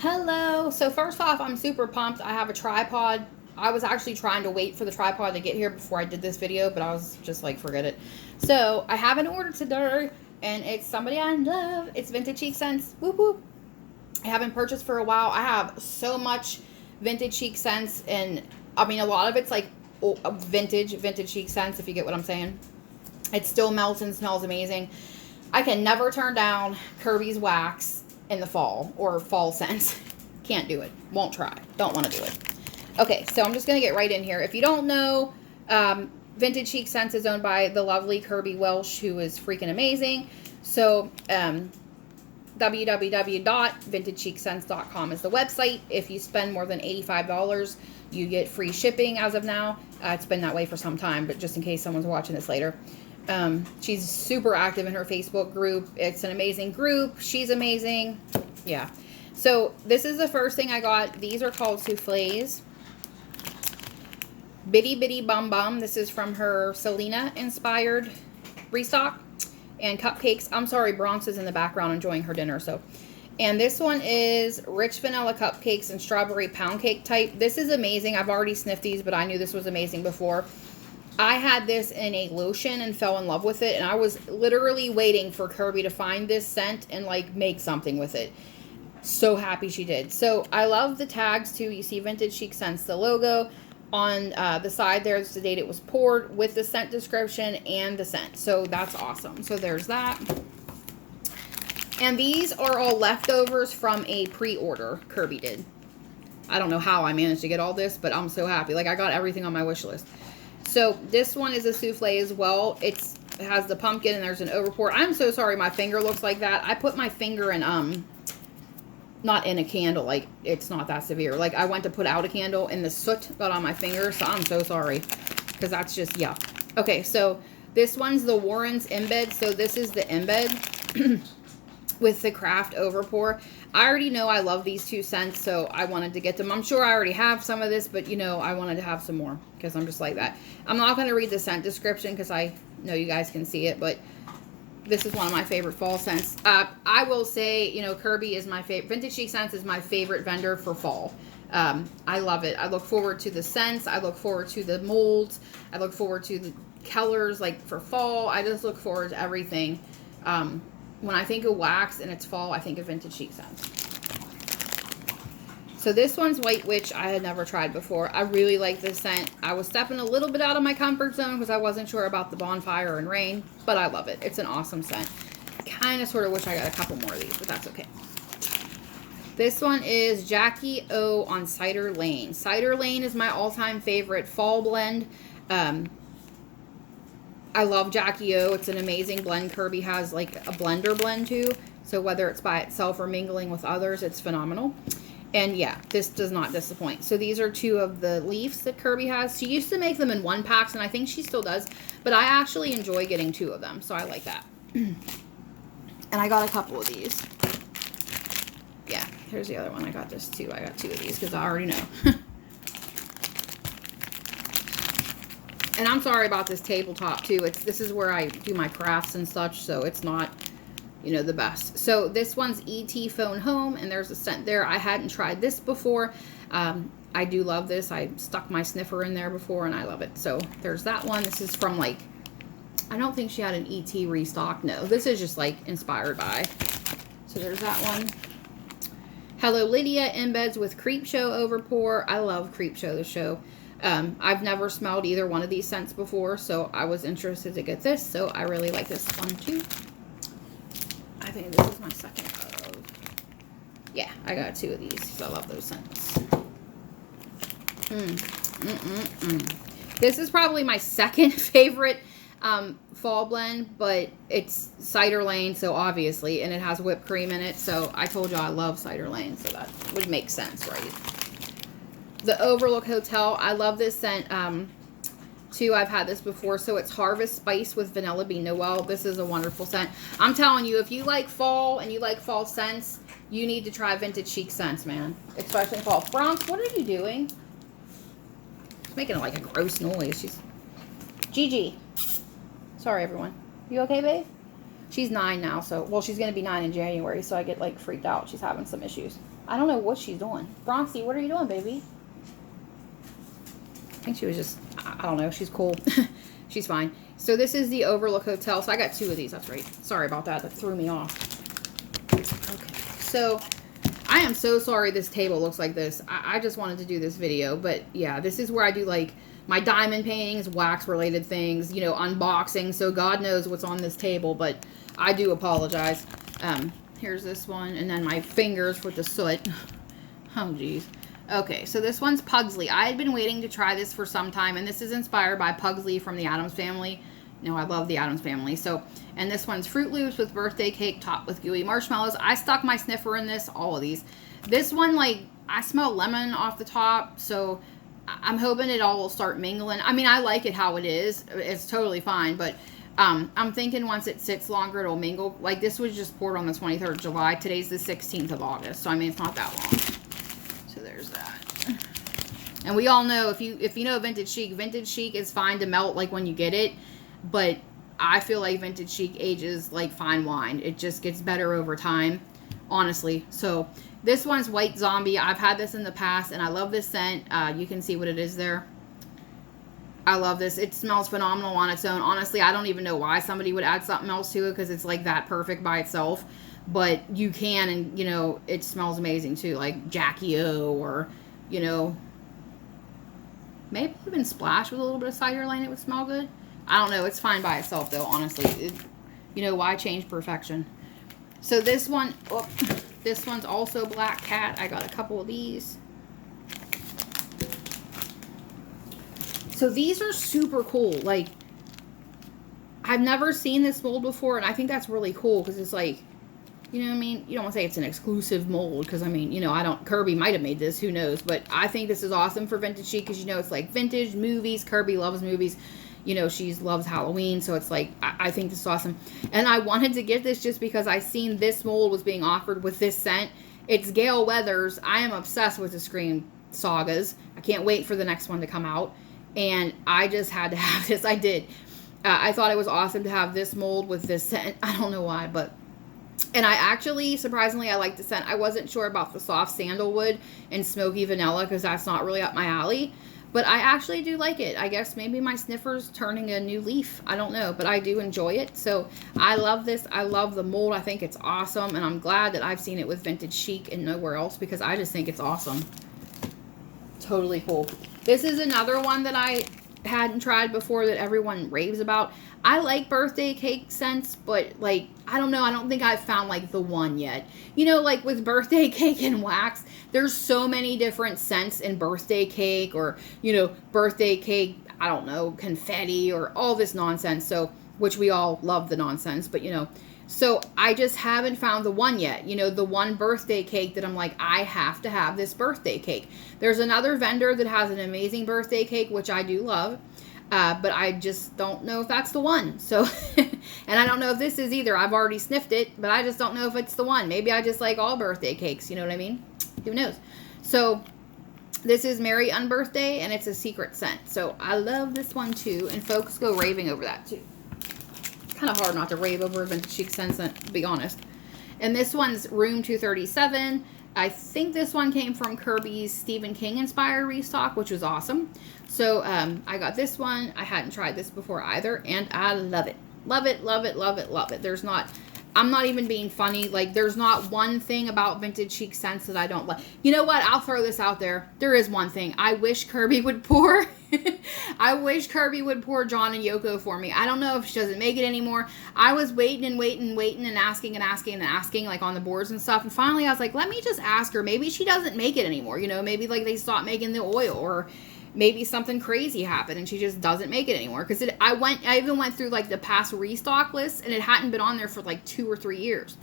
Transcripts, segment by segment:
Hello. So first off, I'm super pumped. I have a tripod. I was actually trying to wait for the tripod to get here before I did this video, but I was just like, forget it. So I have an order today, and it's somebody I love. It's Vintage Chic Scents. Whoop whoop. I haven't purchased for a while. I have so much Vintage Chic Scents, and I mean, a lot of it's like vintage Chic Scents, if you get what I'm saying. It still melts and smells amazing. I can never turn down Kirby's Wax in the fall or fall scents. Can't do it. Won't try. Don't want to do it. Okay, so I'm just going to get right in here. If you don't know, Vintage Chic Scents is owned by the lovely Kirby Welsh, who is freaking amazing. So, www.vintagechicscents.com is the website. If you spend more than $85, you get free shipping as of now. It's been that way for some time, but just in case someone's watching this later. She's super active in her Facebook group. It's an amazing group. She's amazing. Yeah. So this is the first thing I got. These are called souffles. Bitty Bitty Bum Bum. This is from her Selena inspired restock. And cupcakes. I'm sorry, Bronx is in the background enjoying her dinner. And this one is rich vanilla cupcakes and strawberry pound cake type. This is amazing. I've already sniffed these, but I knew this was amazing before. I had this in a lotion and fell in love with it, and I was literally waiting for Kirby to find this scent and like make something with it. So happy she did. So I love the tags too. You see Vintage Chic Scents, the logo. On the side there's the date it was poured with the scent description and the scent. So that's awesome. So there's that. And these are all leftovers from a pre-order Kirby did. I don't know how I managed to get all this, but I'm so happy. Like, I got everything on my wish list. So this one is a souffle as well. It has the pumpkin and there's an overpour. I'm so sorry my finger looks like that. I put my finger in, not in a candle. Like, it's not that severe. Like, I went to put out a candle and the soot got on my finger. So I'm so sorry because that's just yuck. Okay, so this one's the Warren's embed. So this is the embed with the craft overpour. I already know I love these two scents, so I wanted to get them. I'm sure I already have some of this, but, you know, I wanted to have some more because I'm just like that. I'm not going to read the scent description because I know you guys can see it, but this is one of my favorite fall scents. I will say, you know, Kirby is my favorite. Vintage Chic Scents is my favorite vendor for fall. I love it. I look forward to the scents. I look forward to the molds. I look forward to the colors, like, for fall. I just look forward to everything. When I think of wax and it's fall, I think of Vintage Chic Scents. So this one's White Witch. I had never tried before. I really like this scent. I was stepping a little bit out of my comfort zone because I wasn't sure about the bonfire and rain, but I love it. It's an awesome scent. Kind of sort of wish I got a couple more of these, but that's okay. This one is Jackie O on Cider Lane. Cider Lane is my all-time favorite fall blend. I love Jackie O. It's an amazing blend. Kirby has like a blender blend too. So whether it's by itself or mingling with others, it's phenomenal. And yeah, this does not disappoint. So these are two of the leaves that Kirby has. She used to make them in one packs, and I think she still does. But I actually enjoy getting two of them, so I like that. And I got a couple of these. Yeah, here's the other one. I got this too. I got two of these because I already know. And I'm sorry about this tabletop too. This is where I do my crafts and such, so it's not, you know, the best. So this one's ET Phone Home, and there's a scent there. I hadn't tried this before. I do love this. I stuck my sniffer in there before, and I love it. So there's that one. This is from, like, I don't think she had an ET restock. No, this is just, like, inspired by. So there's that one. Hello Lydia embeds with Creepshow Overpour. I love Creepshow, the show. I've never smelled either one of these scents before, so I was interested to get this, so I really like this one too. I think this is my second of, yeah, I got two of these because I love those scents. This is probably my second favorite fall blend, but it's Cider Lane, so obviously, and it has whipped cream in it, so I told you I love Cider Lane, so that would make sense, right? The Overlook Hotel. I love this scent, too. I've had this before. So it's Harvest Spice with Vanilla Bean Noel. This is a wonderful scent. I'm telling you, if you like fall and you like fall scents, you need to try Vintage Chic Scents, man. Especially in fall. Bronx, what are you doing? She's making like a gross noise. She's... Gigi. Sorry, everyone. You okay, babe? She's 9 now, so, well, she's going to be 9 in January, so I get, like, freaked out. She's having some issues. I don't know what she's doing. Bronxy, what are you doing, baby? I think she was just, I don't know. She's cool. She's fine. So this is the Overlook Hotel. So I got 2 of these. That's right. Sorry about that. That threw me off. Okay. So I am so sorry this table looks like this. I just wanted to do this video. But yeah, this is where I do like my diamond paintings, wax related things, you know, unboxing. So God knows what's on this table. But I do apologize. Here's this one. And then my fingers with the soot. Oh, geez. Okay, so this one's Pugsley. I had been waiting to try this for some time, and this is inspired by Pugsley from the Addams Family. No, I love the Addams Family. So, and this one's Fruit Loops with birthday cake topped with gooey marshmallows. I stuck my sniffer in this, all of these. This one, like, I smell lemon off the top, so I'm hoping it all will start mingling. I mean, I like it how it is. It's totally fine, but I'm thinking once it sits longer, it'll mingle. Like, this was just poured on the 23rd of July. Today's the 16th of August, so, I mean, it's not that long. There's that. And we all know, if you know Vintage Chic is fine to melt like when you get it, but I feel like Vintage Chic ages like fine wine. It just gets better over time, honestly. So this one's White Zombie. I've had this in the past and I love this scent. You can see what it is there. I love this. It smells phenomenal on its own. Honestly, I don't even know why somebody would add something else to it, because it's like that perfect by itself. But you can, and, you know, it smells amazing, too. Like Jackie O, or, you know, maybe even Splash with a little bit of cider lane, it would smell good. I don't know. It's fine by itself, though, honestly. You know, why change perfection? So this one, oh, this one's also Black Cat. I got a couple of these. So these are super cool. Like, I've never seen this mold before, and I think that's really cool, because it's like, you know what I mean? You don't want to say it's an exclusive mold, because, I mean, you know, Kirby might have made this, who knows, but I think this is awesome for Vintage Chic, because, you know, it's like vintage movies. Kirby loves movies. You know, she loves Halloween, so it's like, I think this is awesome. And I wanted to get this just because I seen this mold was being offered with this scent. It's Gale Weathers. I am obsessed with the Scream sagas. I can't wait for the next one to come out. And I just had to have this. I did. I thought it was awesome to have this mold with this scent. I don't know why, but... And I actually, surprisingly, I like the scent. I wasn't sure about the soft sandalwood and smoky vanilla, because that's not really up my alley. But I actually do like it. I guess maybe my sniffer's turning a new leaf. I don't know, but I do enjoy it. So I love this. I love the mold. I think it's awesome. And I'm glad that I've seen it with Vintage Chic and nowhere else, because I just think it's awesome. Totally cool. This is another one that I hadn't tried before that everyone raves about. I like birthday cake scents, but, like, I don't know. I don't think I've found, like, the one yet. You know, like, with birthday cake and wax, there's so many different scents in birthday cake, or, you know, birthday cake, I don't know, confetti, or all this nonsense. So, which we all love the nonsense, but, you know. So, I just haven't found the one yet. You know, the one birthday cake that I'm like, I have to have this birthday cake. There's another vendor that has an amazing birthday cake, which I do love. But I just don't know if that's the one. So, and I don't know if this is either. I've already sniffed it, but I just don't know if it's the one. Maybe I just like all birthday cakes. You know what I mean? Who knows? So, this is Merry Unbirthday, and it's a secret scent. So, I love this one, too. And folks go raving over that, too. Kind of hard not to rave over a Vintage Chic scent, to be honest. And this one's Room 237. I think this one came from Kirby's Stephen King inspired restock, which was awesome. So, I got this one. I hadn't tried this before either, and I love it. Love it, love it, love it, love it. There's not, I'm not even being funny. Like, there's not one thing about Vintage Chic scents that I don't like. You know what? I'll throw this out there. There is one thing. I wish Kirby would pour, I wish Kirby would pour John and Yoko for me. I don't know if she doesn't make it anymore. I was waiting and waiting and waiting and asking and asking and asking, like, on the boards and stuff. And finally, I was like, let me just ask her. Maybe she doesn't make it anymore. You know, maybe, like, they stopped making the oil, or maybe something crazy happened and she just doesn't make it anymore. Because I even went through, like, the past restock list, and it hadn't been on there for, like, 2 or 3 years.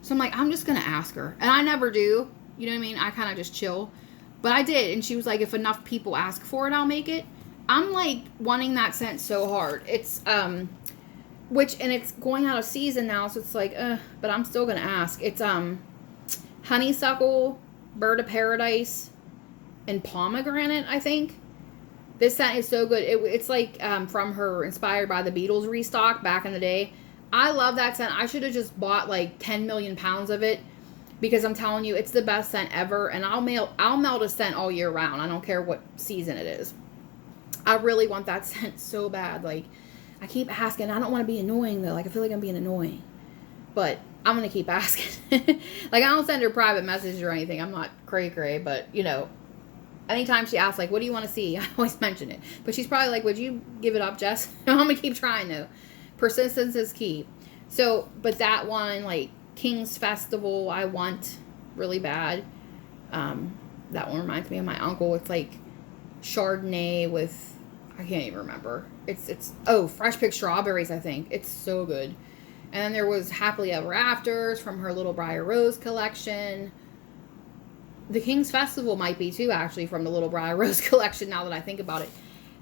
So I'm like, I'm just going to ask her. And I never do. You know what I mean? I kind of just chill. But I did. And she was like, if enough people ask for it, I'll make it. I'm, like, wanting that scent so hard. It's, and it's going out of season now, so it's like, but I'm still going to ask. It's, honeysuckle, bird of paradise, and pomegranate, I think. This scent is so good. It's like, from her Inspired by the Beatles restock back in the day. I love that scent. I should have just bought like 10 million pounds of it, because I'm telling you, it's the best scent ever. And I'll melt a scent all year round. I don't care what season it is. I really want that scent so bad. Like, I keep asking. I don't want to be annoying though. Like, I feel like I'm being annoying, but I'm gonna keep asking. Like, I don't send her private messages or anything. I'm not cray, but you know, anytime she asks, like, what do you want to see? I always mention it. But she's probably like, would you give it up, Jess? I'm going to keep trying, though. Persistence is key. So, but that one, like, King's Festival, I want really bad. That one reminds me of my uncle. It's like Chardonnay with, I can't even remember. Oh, Fresh Picked Strawberries, I think. It's so good. And then there was Happily Ever Afters from her Little Briar Rose collection. The King's Festival might be too, actually, from the Little Briar Rose collection, now that I think about it.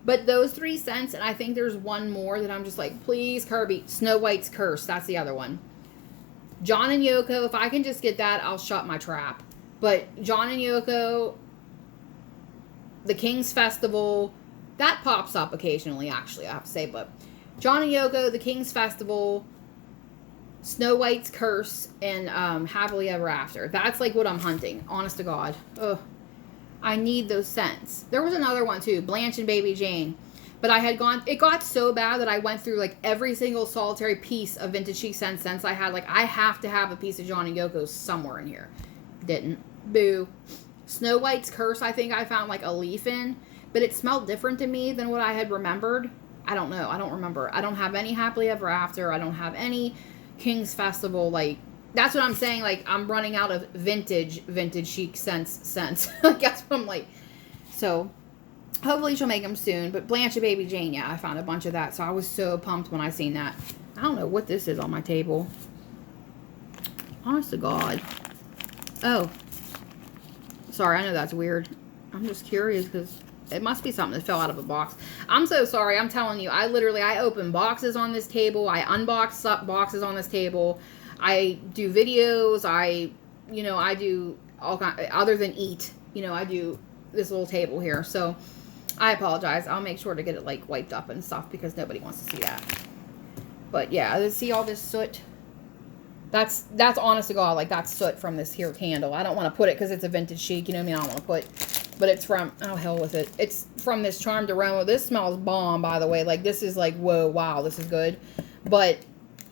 But those 3 scents, and I think there's one more that I'm just like, please, Kirby. Snow White's Curse, that's the other one. John and Yoko, if I can just get that, I'll shut my trap. But John and Yoko, the King's Festival, that pops up occasionally, actually, I have to say. But John and Yoko, the King's Festival, Snow White's Curse, and Happily Ever After. That's like what I'm hunting, honest to God. Ugh. I need those scents. There was another one too, Blanche and Baby Jane. But it got so bad that I went through like every single solitary piece of Vintage Chic scents I had. Like, I have to have a piece of John and Yoko somewhere in here. Didn't. Boo. Snow White's Curse, I think I found like a leaf in. But it smelled different to me than what I had remembered. I don't know. I don't remember. I don't have any Happily Ever After. I don't have any King's Festival. Like, that's what I'm saying. Like, I'm running out of vintage Chic scents. Like, that's what I'm like. So, hopefully she'll make them soon. But Blanche and Baby Jane, yeah, I found a bunch of that. So I was so pumped when I seen that. I don't know what this is on my table. Honest to God. Oh. Sorry, I know that's weird. I'm just curious because it must be something that fell out of a box. I'm so sorry. I'm telling you, I open boxes on this table. I unbox up boxes on this table. I do videos. I do all kind, other than eat. I do this little table here. So I apologize. I'll make sure to get it like wiped up and stuff because nobody wants to see that. But yeah, see all this soot? That's honest to God, like that's soot from this here candle. I don't want to put it because it's a Vintage Chic. You know what I mean? I don't want to put. But it's from, oh, hell with it. It's from this Charmed Aroma. This smells bomb, by the way. Like, this is like, whoa, wow, this is good. But,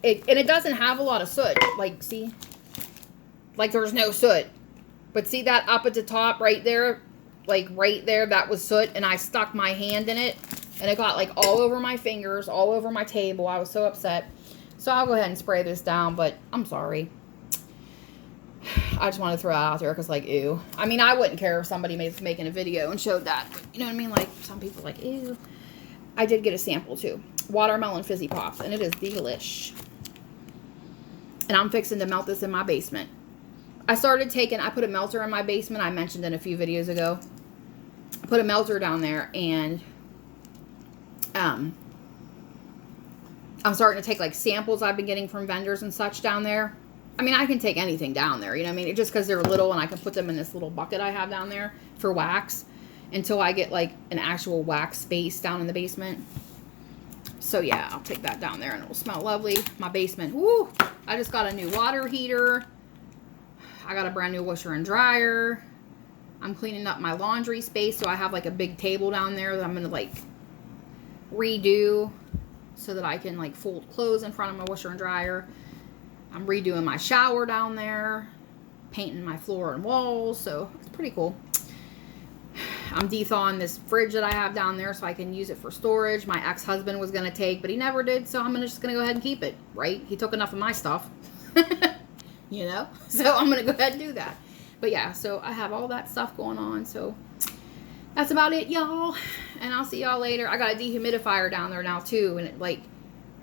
it doesn't have a lot of soot. Like, see? Like, there's no soot. But see that up at the top right there? Like, right there, that was soot. And I stuck my hand in it. And it got, like, all over my fingers, all over my table. I was so upset. So, I'll go ahead and spray this down. But, I'm sorry. I just want to throw it out there because, like, ew. I mean, I wouldn't care if somebody was making a video and showed that. But, you know what I mean? Like, some people are like, ew. I did get a sample, too. Watermelon Fizzy Pops. And it is delish. And I'm fixing to melt this in my basement. I put a melter in my basement. I mentioned in a few videos ago. I put a melter down there. And, I'm starting to take, like, samples I've been getting from vendors and such down there. I mean, I can take anything down there, you know what I mean? Just because they're little and I can put them in this little bucket I have down there for wax until I get, like, an actual wax space down in the basement. So, yeah, I'll take that down there and it will smell lovely. My basement, woo! I just got a new water heater. I got a brand new washer and dryer. I'm cleaning up my laundry space, so I have, like, a big table down there that I'm going to, like, redo so that I can, like, fold clothes in front of my washer and dryer. I'm redoing my shower down there, painting my floor and walls, so it's pretty cool. I'm de-thawing this fridge that I have down there so I can use it for storage. My ex-husband was going to take, but he never did, so I'm just going to go ahead and keep it, right? He took enough of my stuff, you know? So I'm going to go ahead and do that. But yeah, so I have all that stuff going on, so that's about it, y'all. And I'll see y'all later. I got a dehumidifier down there now, too, and it, like,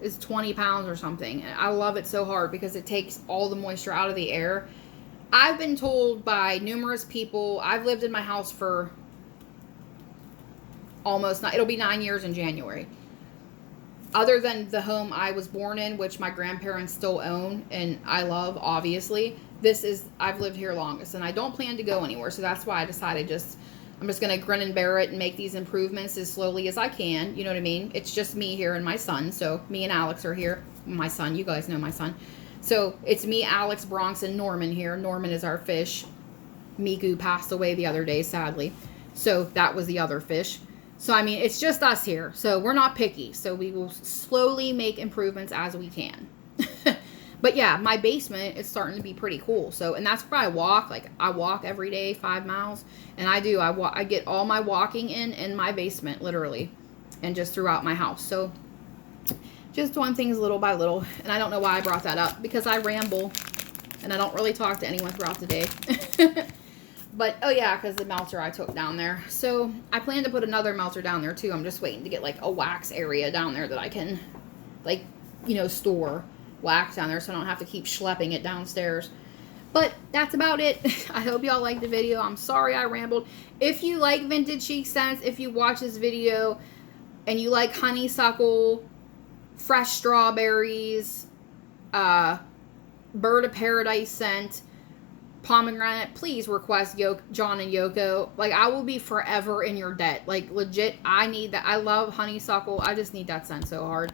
is 20 pounds or something. And I love it so hard because it takes all the moisture out of the air. I've been told by numerous people, I've lived in my house for it'll be 9 years in January. Other than the home I was born in, which my grandparents still own, and I love, obviously, I've lived here longest, and I don't plan to go anywhere, so that's why I decided I'm just going to grin and bear it and make these improvements as slowly as I can, you know what I mean? It's just me here and my son, so me and Alex are here. my son. You guys know my son. So it's me, Alex, Bronx, and Norman here. Norman is our fish. Miku passed away the other day, sadly. So that was the other fish. So, I mean, it's just us here. So we're not picky. So we will slowly make improvements as we can. But yeah, my basement is starting to be pretty cool. So, and that's where I walk. Like, I walk every day, 5 miles. And I do. I get all my walking in my basement, literally. And just throughout my house. So, just doing things little by little. And I don't know why I brought that up. Because I ramble. And I don't really talk to anyone throughout the day. But, oh yeah, because the melter I took down there. So, I plan to put another melter down there, too. I'm just waiting to get, like, a wax area down there that I can, like, you know, store wax down there so I don't have to keep schlepping it downstairs. But that's about it. I hope y'all liked the video. I'm sorry I rambled. If you like vintage chic scents, if you watch this video and you like honeysuckle, fresh strawberries, bird of paradise scent, pomegranate, please request John and Yoko. Like, I will be forever in your debt. Like, legit, I need that. I love honeysuckle. I just need that scent so hard.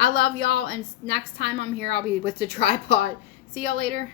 I love y'all, and next time I'm here, I'll be with the tripod. See y'all later.